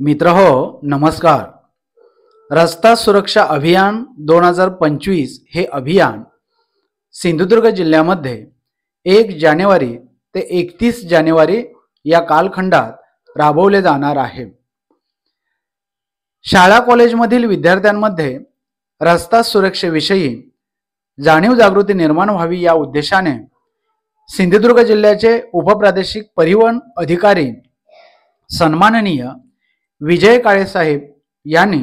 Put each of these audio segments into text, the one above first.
मित्रहो नमस्कार. रस्ता सुरक्षा अभियान 2025 हे अभियान सिंधुदुर्ग जिल्ह्यामध्ये 1 जानेवारी ते 31 जानेवारी या कालखंडात राबवले जाणार आहे. शाळा कॉलेजमधील विद्यार्थ्यांमध्ये रस्ता सुरक्षेविषयी जाणीव जागृती निर्माण व्हावी या उद्देशाने सिंधुदुर्ग जिल्ह्याचे उपप्रादेशिक परिवहन अधिकारी सन्माननीय विजय काळे साहेब यांनी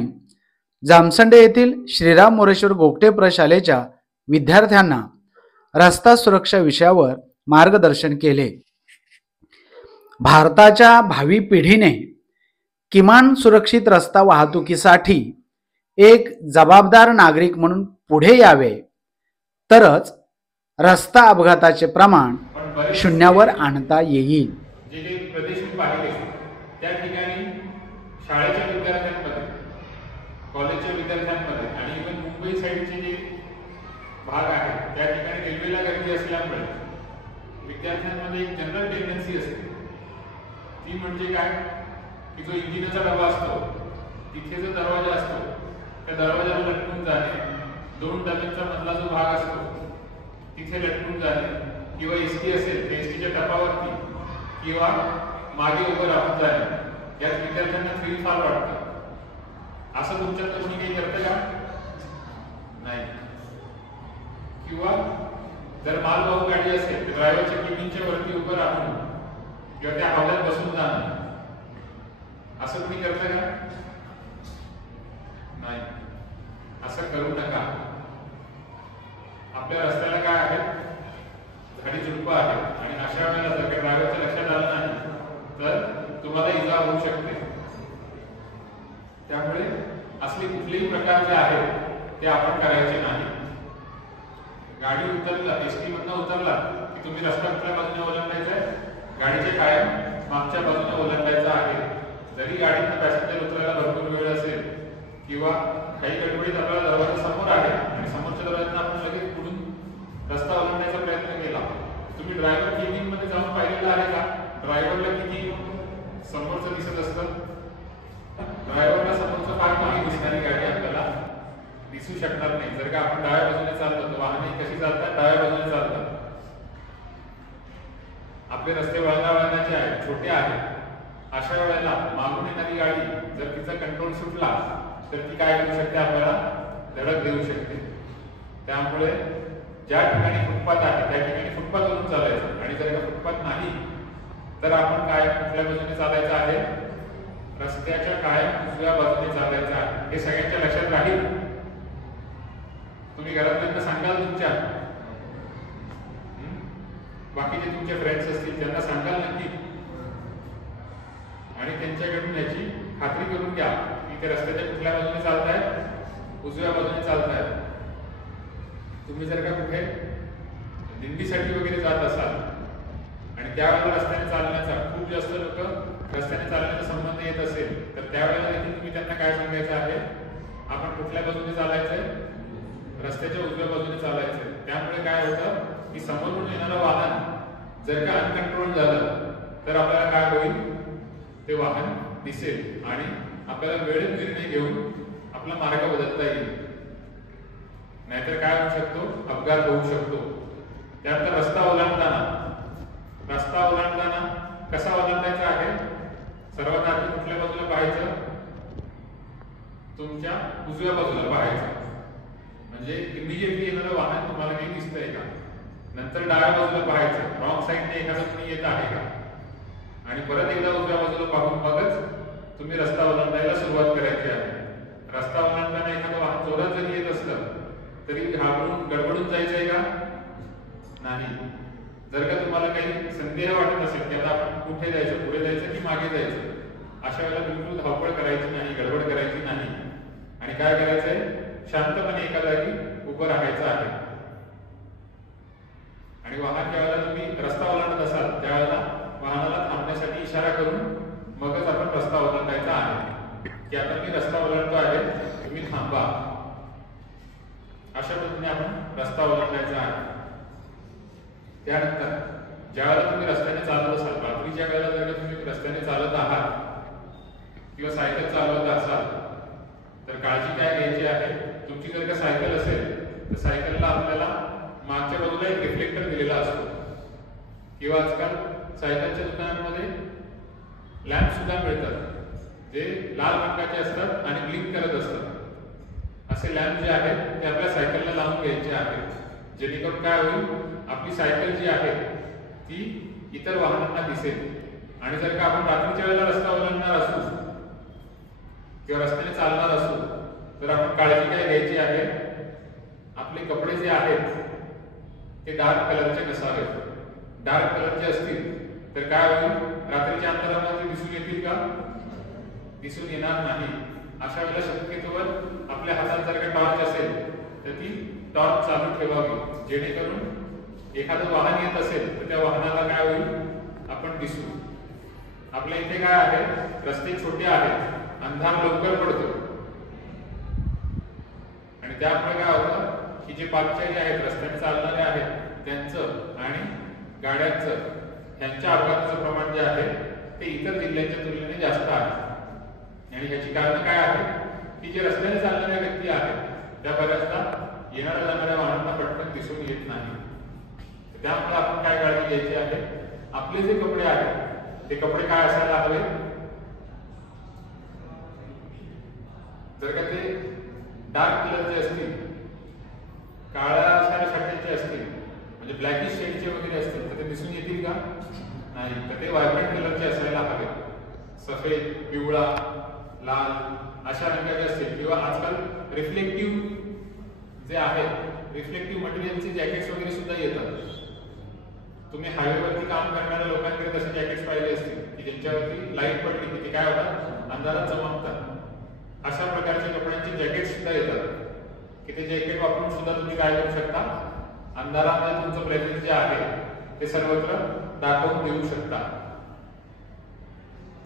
जामसंडे येथील श्रीराम मोरेश्वर गोगटे प्रशालेच्या विद्यार्थ्यांना रस्ता सुरक्षा विषयावर मार्गदर्शन केले. भारताच्या भावी पिढीने किमान सुरक्षित रस्ता वाहतुकीसाठी एक जबाबदार नागरिक म्हणून पुढे यावे, तरच रस्ता अपघाताचे प्रमाण शून्यावर आणता येईल. जे काही प्रदेश मी पाहिले त्या ठिकाणी शाळेच्या विद्यार्थ्यांमध्ये, कॉलेजच्या विद्यार्थ्यांमध्ये आणि इव्हन मुंबई साईडचे जे भाग आहेत त्या ठिकाणी रेल्वेला गर्दी असल्यामुळे विद्यार्थ्यांमध्ये एक जनरल टेंडन्सी असते. ती म्हणजे काय की जो इंजिनचा डबा असतो तिथे जो दरवाजा असतो त्या दरवाजाला लटकून जाणे, 2 डब्यांचा मधला जो भाग असतो तिथे लटकून जाणे, किंवा एसटी असेल तर एसटीच्या टपावरती किंवा मागे उभं राहून जाणे, यात विद्यार्थ्यांना थ्रिल फार वाटतं. असं तुमच्यात कोणी काही करतं का? नाही. किंवा जर मालवाहू गाडी असेल तर ड्रायव्हरच्या केबिनच्या वरती उभं राहून किंवा त्या हौद्यात बसून जाणं, असं कोणी करतं का? नाही. असं करू नका. आपल्या रस्त्याला काय आहे, झाडी झुडपं आहे आणि अशा वेळेला जर का ड्रायव्हरच्या लक्षात आलं नाही तर तुम्हाला इजा होऊ शकते. त्यामुळे असले कुठलेही प्रकार जे आहेत ते आपण करायचे नाही. गाडी उतरला, एसटी मधनं उतरला की तुम्ही रस्ता कुठल्या बाजूने ओलांडायचा आहे, गाडीचे कायम मागच्या बाजूने ओलांडायचा आहे. जरी गाडीतनं पॅसेंजर उतरायला भरपूर वेळ असेल किंवा काही गडबडीत आपल्याला दरवाजा समोर आहे आणि समोरच्या दरवाजाने आपण लगेच पुढून रस्ता ओलांडण्याचा प्रयत्न केला, तुम्ही ड्रायव्हर केबिन मध्ये जाऊन पाहिलेलं आहे का ड्रायव्हरला किती समोरचं दिसत असतं? ड्रायव्हरला समोरचं फार कमी दिसणारी गाडी आपल्याला दिसू शकणार नाही. जर का आपण डाव्या बाजूने चालतो तर वाहने कशी चालतात, डाव्या बाजूने चालतात. आपले रस्ते वळणावळणाचे आहेत, छोटे आहेत. अशा वेळेला मागून येणारी गाडी जर तिचा कंट्रोल सुटला तर ती काय करू शकते, आपल्याला धडक देऊ शकते. त्यामुळे ज्या ठिकाणी फुटपाथ आहे त्या ठिकाणी फुटपाथवरून चालायचं आणि जर का फुटपाथ नाही तर आपण काय कुठल्या बाजूने चालायचं आहे, रस्त्याच्या कायम उजव्या बाजूने चालायचं आहे. हे सगळ्यांच्या लक्षात राहील. तुम्ही घरातल्यांना सांगाल, तुमच्या बाकीचे तुमचे फ्रेंड्स असतील त्यांना सांगाल नक्की आणि त्यांच्याकडून याची खात्री करून घ्या की ते रस्त्याच्या कुठल्या बाजूने चालताय, उजव्या बाजूने चालताय. तुम्ही जर का कुठे दिंडीसाठी वगैरे जात असाल आणि त्यावेळेला रस्त्याने चालण्याचा खूप जास्त लोक रस्त्याने चालण्याचा संबंध येत असेल तर त्यावेळेला देखील तुम्ही त्यांना काय सांगायचं आहे, आपण कुठल्या बाजूने चालायचंय, रस्त्याच्या उजव्या बाजूने चालायचंय. त्यामुळे काय होतं की समोरून येणारं वाहन जर का अनकंट्रोल झालं तर आपल्याला काय होईल, ते वाहन दिसेल आणि आपल्याला वेळेत निर्णय घेऊन आपला मार्ग बदलता येईल. नाहीतर काय होऊ शकतो, अपघात होऊ शकतो. त्यानंतर रस्ता ओलांडताना कसा ओलांडायचा आहे, सर्वात आधी कुठल्या बाजूला पाहायचं, तुमच्या उजव्या बाजूला पाहायचं. म्हणजे इमिजिएटली येणारं वाहन तुम्हाला काही दिसतंय का. नंतर डाव्या बाजूला पाहायचं, रॉंग साईडने एखादं कोणी येत आहे का, आणि परत एकदा उजव्या बाजूला पाहून मगच तुम्ही रस्ता ओलांडायला सुरुवात करायची आहे. रस्ता ओलांडताना एखादं वाहन जोरात जरी येत असलं तरी घाबरून गडबडून जायचंय का? नाही. जर का तुम्हाला काही संदेह वाटत असेल की आता आपण कुठे जायचं, पुढे जायचं की मागे जायचं, अशा वेळेला बिलकुल धावपळ करायची नाही, गडबड करायची नाही आणि काय करायचंय, शांतपणे एका जागी उभं राहायचं आहे. आणि वाहन ज्यावेळेला तुम्ही रस्ता ओलांडत असाल त्यावेळेला वाहनाला थांबण्यासाठी इशारा करून मगच आपण रस्ता ओलांडायचा आहे की आता मी रस्ता ओलांडतो आहे, तुम्ही थांबा. अशा पद्धतीने आपण रस्ता ओलांडायचा आहे. त्यानंतर ज्यावेळेला तुम्ही रस्त्याने चालत असाल, रात्रीच्या वेळेला जर तुम्ही रस्त्याने चालत आहात किंवा सायकल चालवत असाल तर काळजी काय घ्यायची आहे. तुमची जर का सायकल असेल तर सायकलला आपल्याला मागच्या बाजूला एक रिफ्लेक्टर दिलेला असतो, किंवा आजकाल सायकलच्या दुकानांमध्ये लॅम्प सुद्धा मिळतात जे लाल रंगाचे असतात आणि ब्लिंक करत असतात. असे लॅम्प जे आहेत ते आपल्या सायकलला लावून घ्यायचे आहेत, जेणेकरून काय होईल, आपली सायकल जी आहे ती इतर वाहनांना दिसेल. आणि जर का आपण रात्रीच्या वेळेला रस्ता ओलांडणार असू किंवा रस्त्याने चालणार असू तर आपण काळजी काय घ्यायची आहे, आपले कपडे जे आहेत ते डार्क कलरचे नसावेत. डार्क कलरचे असतील तर काय होईल, रात्रीच्या अंतरामध्ये दिसून येतील का, दिसून येणार नाही. अशा वेळेला शक्यतोवर आपल्या हातात जर का टॉर्च असेल तर ती टॉर्च चालू ठेवावी, जेणेकरून एखादं वाहन येत असेल तर त्या वाहनाला काय होईल, आपण दिसू. आपल्या इथे काय आहे, रस्ते छोटे आहेत, अंधार लवकर पडतो आणि त्यामुळे काय होतं की जे पादचारी आहेत, रस्त्याने चालणारे आहेत, त्यांचं आणि गाड्यांचं यांच्या अपघाताचं प्रमाण जे आहे ते इतर जिल्ह्यांच्या तुलनेने जास्त आहे. आणि ह्याची कारण काय आहे की जे रस्त्याने चालणाऱ्या व्यक्ती आहेत त्या बऱ्याचदा येणाऱ्या जाणाऱ्या वाहनांना पटकन दिसून येत नाही. त्यामुळे आपण काय काळजी घ्यायची आहे, आपले जे कपडे आहेत ते कपडे काय असायला हवे, जर का ते डार्क कलरचे असतील, काळ्या छाट्याचे असतील, म्हणजे ब्लॅकिश शेडचे वगैरे असतील तर ते दिसून येतील का, नाही. तर ते व्हायब्रंट कलरचे असायला हवे, सफेद, पिवळा, लाल अशा रंगाचे असतील. किंवा आजकाल रिफ्लेक्टिव्ह जे आहे, रिफ्लेक्टिव्ह मटेरियलचे जॅकेट्स वगैरे सुद्धा येतात. तुम्ही हायवेवरती काम करणाऱ्या लोकांकडे तसे जॅकेट्स पाहिले असतील की ज्यांच्यावरती लाईट पडली की ते काय होतात, अंधारात चमकतात. अशा प्रकारच्या कपड्यांचे जॅकेट सुद्धा येतात की ते जॅकेट वापरून सुद्धा तुम्ही काय करू शकता, अंधारामध्ये तुमचं प्रेझेन्स जे आहे ते सर्वत्र दाखवून देऊ शकता.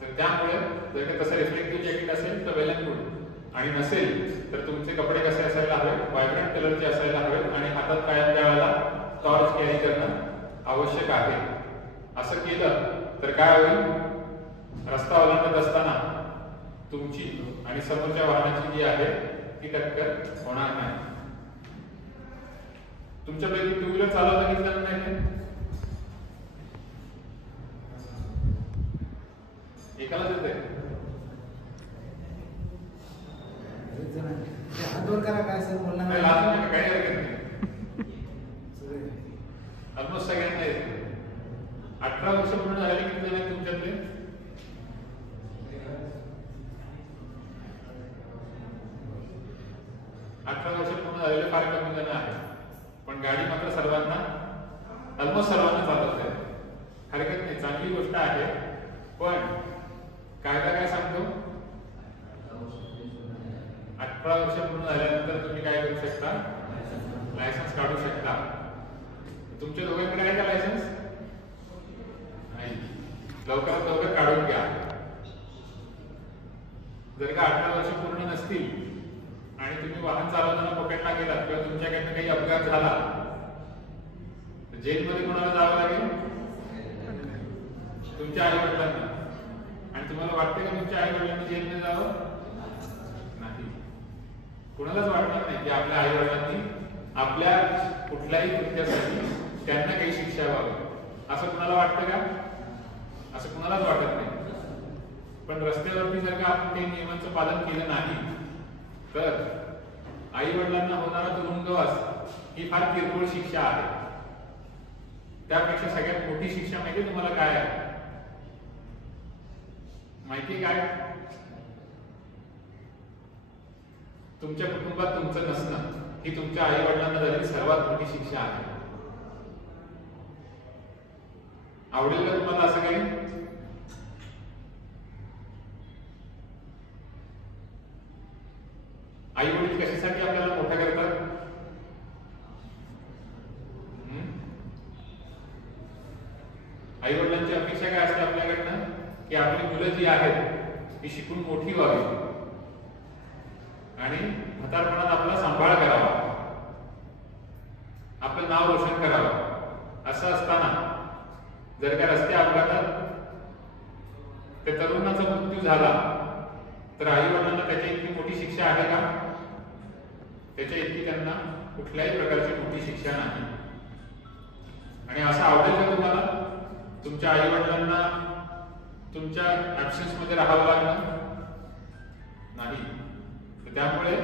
तर त्यामुळे जर का तसं रिफ्लेक्टिव्ह जॅकेट असेल तर वेल अँड गुड, आणि नसेल तर तुमचे कपडे कसे असायला हवे, व्हायब्रंट कलरचे असायला हवेत आणि हातात कायम त्यावेळेला टॉर्च कॅरी करणं आवश्यक आहे. असं केलं तर काय होईल, रस्ता ओलांडत असताना तुमची आणि समोरच्या वाहनाची जी आहे ती टक्कर होणार नाही. तुमच्यापैकी टू व्हीलर चालवता घेतलं नाही, एकालाच येते. हातवर करा काय सर बोलणार काही हरकत नाही, ऑलमोस्ट सगळ्यांना येते. 18 वर्ष पूर्ण झाले किती जण आहेत तुमच्यातले? 18 वर्ष पूर्ण झालेले फार कमी जण आहेत, पण गाडी मात्र सर्वांना, ऑलमोस्ट सर्वांना चालवत आहे. हरकत नाही, चांगली गोष्ट आहे. पण कायदा काय सांगतो, 18 वर्ष पूर्ण झाल्यानंतर तुम्ही काय करू शकता, लायसन्स काढू शकता. तुमच्या दोघांकडे आहे का लायसन्स? नाही, लवकरात लवकर काढून घ्या. जर का 18 वर्ष पूर्ण नसतील आणि तुम्ही वाहन चालवताना पकडला गेलात किंवा तुमच्याकडनं काही अपघात झाला तर जेलमध्ये कोणाला जावं लागेल, तुमच्या आई वडिलांना. आणि तुम्हाला वाटते का तुमच्या आई वडिलांनी जेलमध्ये जावं? नाही, कुणालाच वाटणार नाही की आपल्या आई वडिलांनी आपल्या कुठल्याही कृत्यासाठी त्यांना काही शिक्षा व्हावी. असं कुणाला वाटतं का? असं कुणालाच वाटत नाही. पण रस्त्यावरती जर का आपण काही नियमांचं पालन केलं नाही तर आई वडिलांना होणारा तुरुंगवास ही फार किरकोळ शिक्षा आहे. त्यापेक्षा सगळ्यात मोठी शिक्षा माहिती तुम्हाला काय आहे? माहिती काय? तुमच्या कुटुंबात तुमचं नसणं ही तुमच्या आई वडिलांना झालेली सर्वात मोठी शिक्षा आहे. आवडेल का तुम्हाला असं काही? आई वडील कशासाठी आपल्याला मोठं करतात? आई वडिलांची अपेक्षा काय असते आपल्याकडनं की आपली मुलं जी आहेत ती शिकून मोठी व्हावी आणि म्हातारपणात आपला सांभाळ करावा, आपलं नाव रोशन करावं. असं असताना जर का रस्ते अपघातात त्या तरुणाचा मृत्यू झाला तर आई वडिलांना त्याच्या इतकी मोठी शिक्षा आहे का? त्याच्या इतकी त्यांना कुठल्याही प्रकारची मोठी शिक्षा नाही. आणि असं आवडेल का तुम्हाला तुमच्या आई वडिलांना तुमच्या ऍब्सेन्स मध्ये राहावं लागलं? नाही. तर त्यामुळे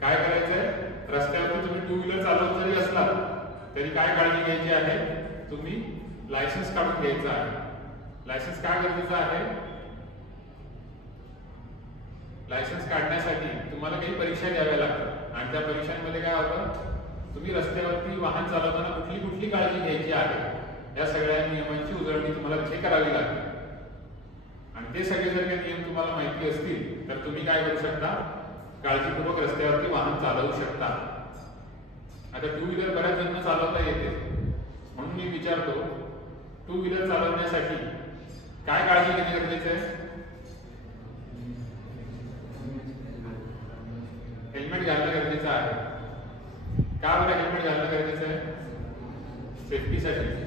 काय करायचंय, रस्त्यावरती तुम्ही टू व्हीलर चालवत जरी असलात तरी काय काळजी घ्यायची आहे, तुम्ही लायसन्स काढून घ्यायचं आहे. लायसन्स का गरजेचं आहे? लायसन्स काढण्यासाठी तुम्हाला काही परीक्षा द्याव्या लागतात आणि त्या परीक्षांमध्ये काय होतं, तुम्ही रस्त्यावरती वाहन चालवताना कुठली कुठली काळजी घ्यायची आहे या सगळ्या नियमांची उजळणी तुम्हाला तिथे करावी लागते. आणि ते सगळे जर काही नियम तुम्हाला माहिती असतील तर तुम्ही काय करू शकता, काळजीपूर्वक रस्त्यावरती वाहन चालवू शकता. आता टू व्हीलर बऱ्याच जणांना चालवता येते, म्हणून मी विचारतो टू व्हीलर चालवण्यासाठी काय काळजी घेणे गरजेचं आहे? हेल्मेट घालणं गरजेचं आहे. का बरं हेल्मेट घालणं गरजेचं आहे? सेफ्टीसाठी.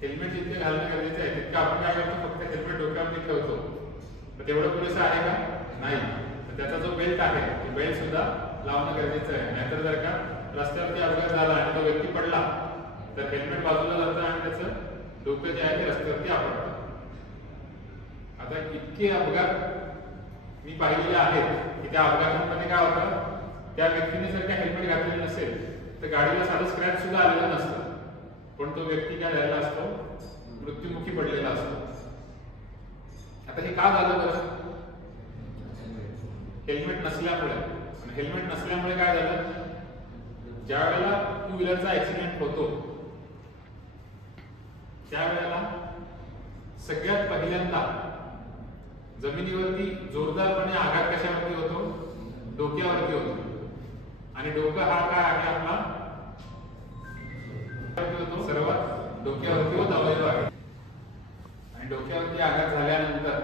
हेल्मेट जितके घालणं गरजेचं आहे तितकं आपण काय करतो, फक्त हेल्मेट डोक्यावरती ठेवतो. तर तेवढं पुरेसं आहे का? नाही. तर त्याचा जो बेल्ट आहे तो बेल्ट सुद्धा लावणं गरजेचं आहे. नाहीतर जर का रस्त्यावरती अपघात झाला आणि तो व्यक्ती पडला तर हेल्मेट बाजूला जातं आणि त्याचं डोकं जे आहे ते रस्त्यावरती आपडतं. आता इतके अपघात मी पाहिलेले आहेत की त्या अपघातांमध्ये काय होतं, त्या व्यक्तीने जर का हेल्मेट घातलेलं नसेल तर गाडीला साधं स्क्रॅच सुद्धा आलेलं नसतं, पण तो व्यक्ती काय झालेला असतो, मृत्युमुखी पडलेला असतो. आता हे का झालं बरं? हेल्मेट नसल्यामुळे. आणि हेल्मेट नसल्यामुळे काय झालं, ज्या वेळेला टू व्हीलरचा ऍक्सिडेंट होतो त्यावेळेला सगळ्यात पहिल्यांदा जमिनीवरती जोरदारपणे आघात कशावरती होतो, डोक्यावरती होतो. आणि डोकं हा काय आहे आपला होतो, सर्वात डोक्यावरती होत अवयव आहे. आणि डोक्यावरती आघात झाल्यानंतर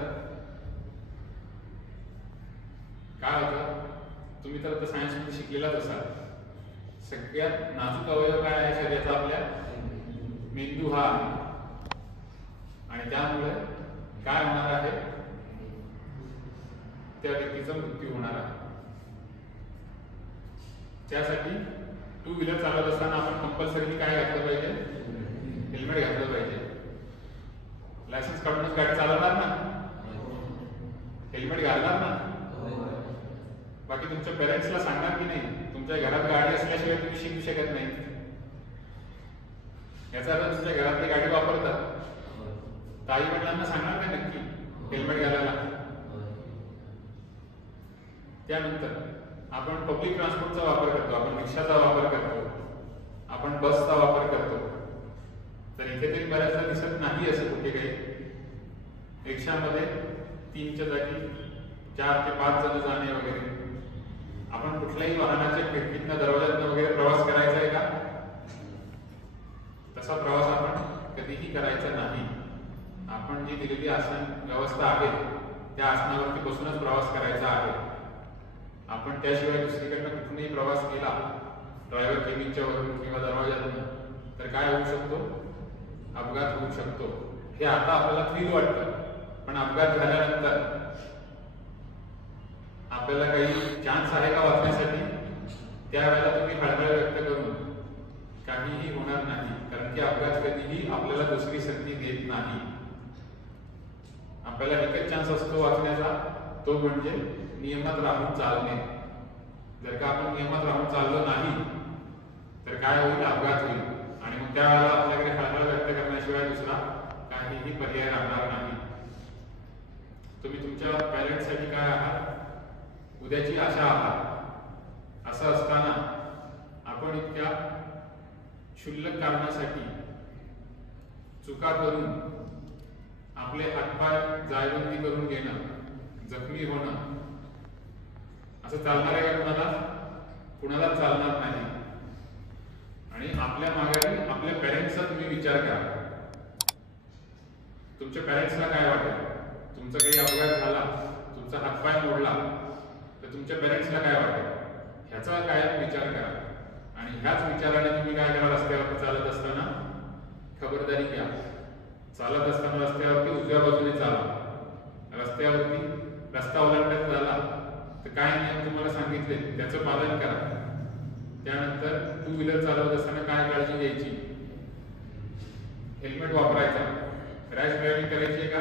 काय होतं, तुम्ही तर सायन्स मध्ये शिकलेलाच असाल, सगळ्यात नाजूक अवयव काय आहे शरीराचा आपल्या, मेंदू हा आहे. आणि त्यामुळे काय होणार आहे, त्या व्यक्तीचा मृत्यू होणार आहे. त्यासाठी टू व्हीलर चालवत असताना आपण कंपल्सरी काय घातलं पाहिजे, हेल्मेट घातलं पाहिजे. लायसन्स काढूनच गाडी चालवणार ना, हेल्मेट घालणार ना. बाकी तुमच्या पेरेंट्सला सांगणार की नाही, तुमच्या घरात गाडी असल्याशिवाय तुम्ही शिकू शकत नाही. याचा अर्थ तुमच्या घरातली गाडी वापरतात, आई वडिलांना सांगणार का नक्की हेल्मेट घालायला. त्यानंतर आपण पब्लिक ट्रान्सपोर्टचा वापर करतो, आपण रिक्षाचा वापर करतो, आपण बसचा वापर करतो. तर इथे तरी बऱ्याचदा दिसत नाही असं कुठे काही. रिक्षामध्ये 3च्या जागी 4 ते 5 जण जाणे वगैरे. आपण कुठल्याही वाहनाच्या खिडकीतनं दरवाजातनं वगैरे प्रवास करायचा आहे का? तसा प्रवास आपण कधीही करायचा नाही. आपण जी दिलेली आसन व्यवस्था आहे त्या आसनावरती बसूनच प्रवास करायचा आहे. आपण त्याशिवाय दुसरीकडनं कुठूनही प्रवास केला ड्रायव्हर केबिनच्या वरून किंवा दरवाजातून तर काय होऊ शकतो, अपघात होऊ शकतो. हे आता आपल्याला थ्रिल वाटतं, पण अपघात झाल्यानंतर आपल्याला काही चान्स आहे का वाचण्यासाठी? त्यावेळेला तुम्ही हळहळ व्यक्त करून काहीही होणार नाही, कारण की अपघात कधीही आपल्याला दुसरी संधी देत नाही. आपल्याला एकच चान्स असतो वाचण्याचा, तो म्हणजे नियमात राहून चालणे. जर का आपण नियमात राहून चाललो नाही तर काय होईल, अपघात होईल. आणि मग त्यावेळेला आपल्याकडे हळहळ व्यक्त करण्याशिवाय दुसरा काहीही पर्याय राहणार नाही. तुम्ही तुमच्या पॅरेंट्ससाठी काय आहात, उद्याची आशा आहात. असं असताना आपण इतक्या क्षुल्लक कारणासाठी चुका करून आपले हातपाय जायबंदी करून घेणं, जखमी होणं, असं चालणार आहे का कुणाला? कुणाला चालणार नाही. आणि आपल्या मागे आपल्या पेरेंट्सचा तुम्ही विचार करा. तुमच्या पेरेंट्सला काय वाटेल? तुमचा काही अपघात झाला, तुमचा हातपाय मोडला तर तुमच्या पेरेंट्सला काय वाटेल? ह्याचा काय विचार करा. आणि ह्याच विचाराने तुम्ही काय करा, रस्त्यावरती चालत असताना खबरदारी घ्या. चालत असताना रस्त्यावरती उजव्या बाजूने चाला, रस्त्यावरती रस्ता ओलांडायचा झाला तर काय नियम तुम्हाला सांगितले त्याचं पालन करा. त्यानंतर टू व्हीलर चालवत असताना काय काळजी घ्यायची, हेल्मेट वापरायचा, रॅश ड्रायव्हिंग करायची आहे का,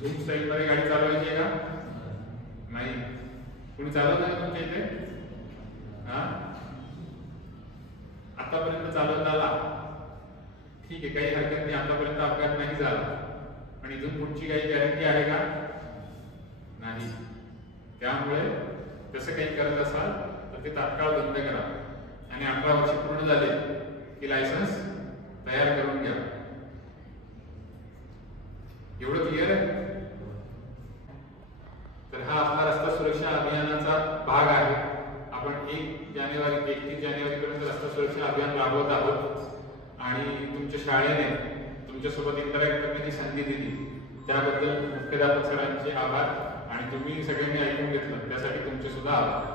धूम स्टाईलमध्ये गाडी चालवायची आहे का, नाही. कुणी चालवत आहे तुमच्या इथे? हा, आतापर्यंत चालवत आला, ठीक आहे, काही हरकत नाही, आतापर्यंत अपघात नाही झाला, पण इथून पुढची काही गॅरंटी आहे का? नाही. त्यामुळे तसं काही करत असाल तर ते तात्काळ बंद करा आणि 18 वर्ष पूर्ण झाले की लायसन्स तयार करून घ्या. एवढं क्लिअर आहे? तर हा आपला रस्ता सुरक्षा अभियानाचा भाग आहे. आपण 1 जानेवारी ते 31 जानेवारीपर्यंत रस्ता सुरक्षा अभियान राबवत आहोत आणि तुमच्या शाळेने तुमच्यासोबत इंटरॅक्ट करण्याची संधी दिली त्याबद्दल मुख्याध्यापक सरांचे आभार आणि तुम्ही सगळ्यांनी ऐकून घेतलं त्यासाठी तुमचे सुद्धा आभार.